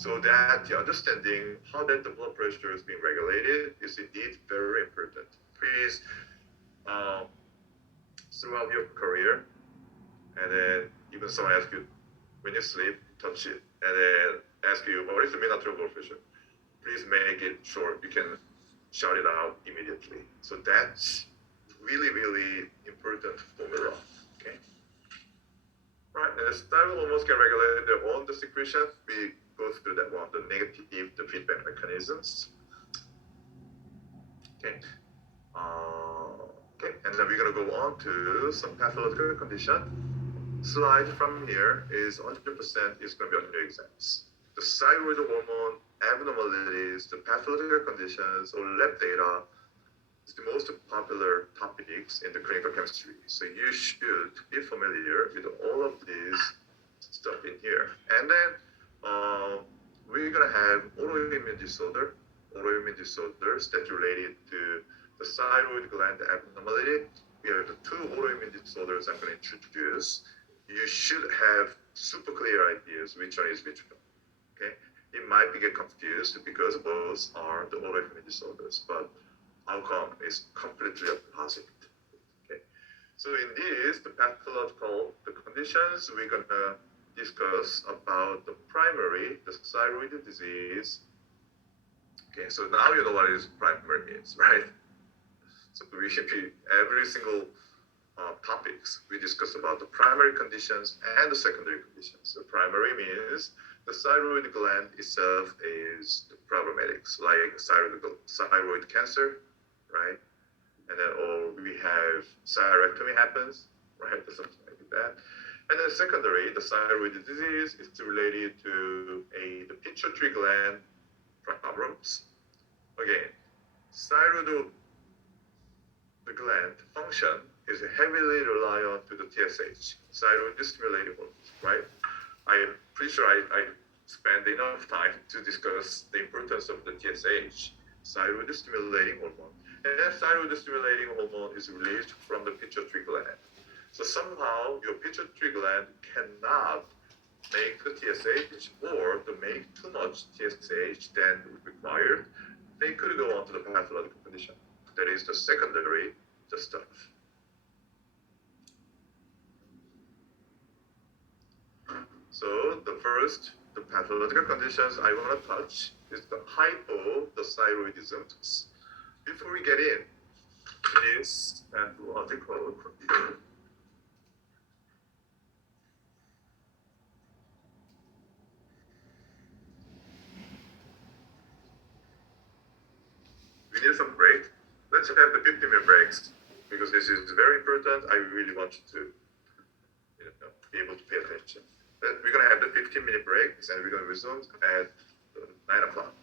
So that the understanding how that the blood pressure is being regulated is indeed very important. Please, throughout your career, and then even someone asks you when you sleep, touch it, and then ask you what is the mean arterial blood pressure. Please make it short. You can shout it out immediately. So that's really, really important formula. Okay. Right, and the thyroid hormones can regulate their own secretion. We go through that one, the negative, the feedback mechanisms. Okay. Okay, and then we're gonna go on to some pathological condition. Slide from here is 100% is gonna be on your exams. The thyroid hormone abnormalities, the pathological conditions, or lab data is the most popular topics in the clinical chemistry. So you should be familiar with all of these stuff in here. And then we're gonna have autoimmune disorders that's related to the thyroid gland abnormality. We have the two autoimmune disorders I'm gonna introduce. You should have super clear ideas which one is which one. Okay, it might get confused because both are the autoimmune disorders, but outcome is completely opposite. Okay, so in this, the pathological, the conditions we're gonna discuss about the primary, the thyroid disease. Okay, so now you know what is primary means, right? So we should be every single topics we discuss about the primary conditions and the secondary conditions. The primary means the thyroid gland itself is problematic, like thyroid cancer, right? And then we have thyroidectomy happens, right? Something like that. And then secondary, the thyroid disease is related to the pituitary gland problems. Again, thyroid the gland function is heavily reliant to the TSH, thyroid stimulating hormones, right? I'm pretty sure I spend enough time to discuss the importance of the TSH, thyroid stimulating hormone. And that thyroid stimulating hormone is released from the pituitary gland. So somehow your pituitary gland cannot make the TSH or to make too much TSH than required. They could go on to the pathological condition. That is the secondary, the stuff. So the first, the pathological conditions I want to touch is the hypothyroidism. Before we get in this pathological condition, we need some break. Let's have the 15-minute breaks because this is very important. I really want you to be able to pay attention. We're going to have the 15-minute breaks and we're going to resume at 9 o'clock.